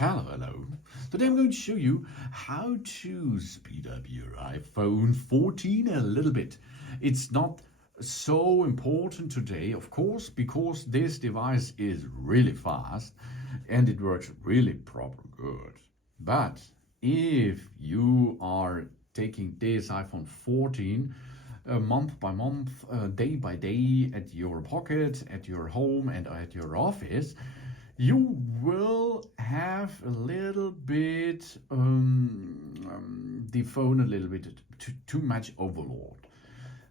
Hello. Today I'm going to show you how to speed up your iPhone 14 a little bit. It's not so important today, of course, because this device is really fast and it works really proper good. But if you are taking this iPhone 14 month by month, day by day at your pocket, at your home, and at your office, you will have a little bit the phone a little bit too much overload.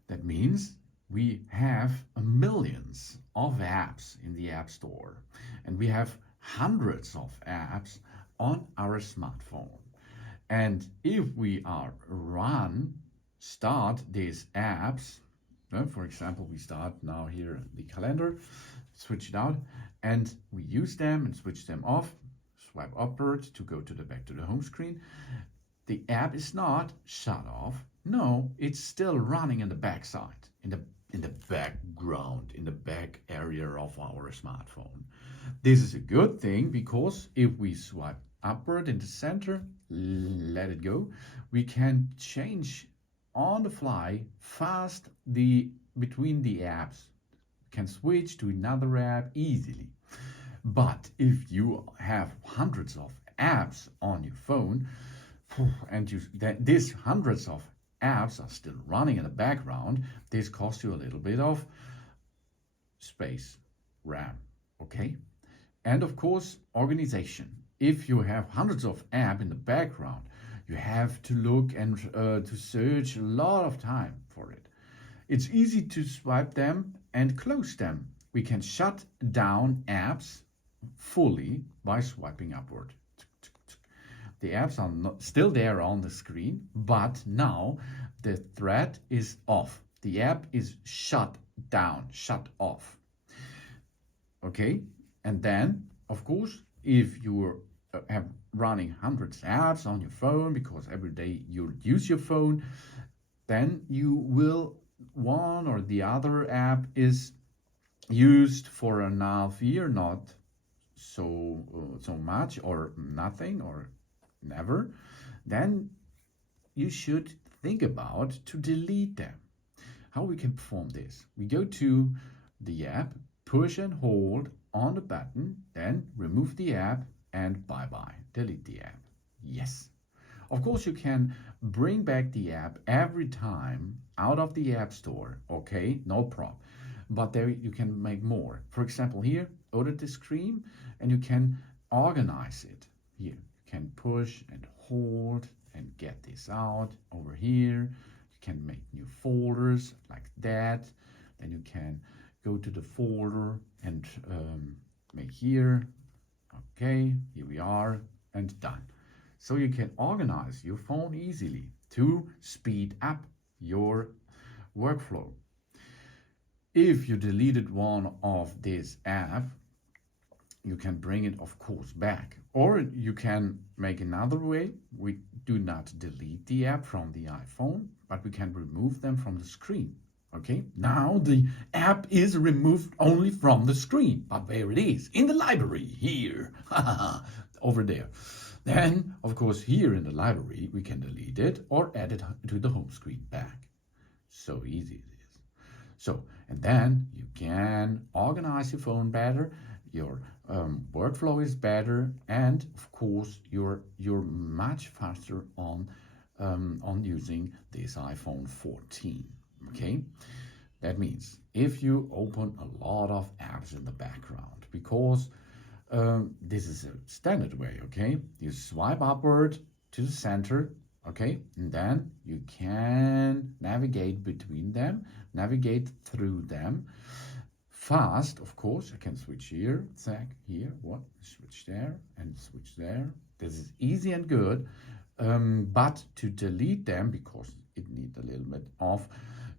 That means we have millions of apps in the App Store, and we have hundreds of apps on our smartphone. And if we start these apps, for example, we start now here the calendar, switch it out, and we use them and switch them off, swipe upward to go back to the home screen. The app is not shut off. No, it's still running in the backside, in the background, in the back area of our smartphone. This is a good thing because if we swipe upward in the center, let it go, we can change on the fly fast between the apps, can switch to another app easily. But if you have hundreds of apps on your phone and these hundreds of apps are still running in the background, this costs you a little bit of space, RAM, okay? And of course, organization. If you have hundreds of apps in the background, you have to look and to search a lot of time for it. It's easy to swipe them and close them. We can shut down apps fully by swiping upward. The apps are still there on the screen, but now the thread is off. The app is shut down, shut off. Okay, and then, of course, if you have running hundreds of apps on your phone, because every day you use your phone, then you will one or the other app is used for a half year, not so much or nothing or never, then you should think about to delete them. How we can perform this? We go to the app, push and hold on the button, then remove the app and bye-bye, delete the app. Yes. Of course, you can bring back the app every time out of the App Store, okay, no problem. But there you can make more. For example, here, audit the screen, and you can organize it. Here, you can push and hold and get this out. Over here, you can make new folders like that. Then you can go to the folder and make here. Okay, here we are, and done. So you can organize your phone easily to speed up your workflow. If you deleted one of these apps, you can bring it, of course, back. Or you can make another way. We do not delete the app from the iPhone, but we can remove them from the screen. Okay, now the app is removed only from the screen, but where it is, in the library, here, over there. Then, of course, here in the library, we can delete it or add it to the home screen back. So easy it is. So, and then you can organize your phone better, your workflow is better, and of course, you're much faster on using this iPhone 14. Okay, that means if you open a lot of apps in the background, because this is a standard way, okay, you swipe upward to the center, okay, and then you can navigate between them, navigate through them fast. Of course, I can switch here, here, switch there and switch there. This is easy and good, but to delete them, because it needs a little bit of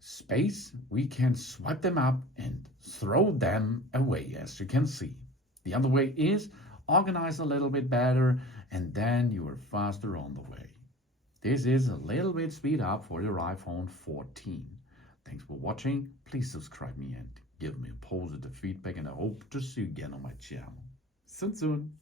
space, we can swipe them up and throw them away, as you can see. The other way is organize a little bit better, and then you are faster on the way. This is a little bit speed up for your iPhone 14. Thanks for watching. Please subscribe me and give me a positive feedback, and I hope to see you again on my channel. Soon.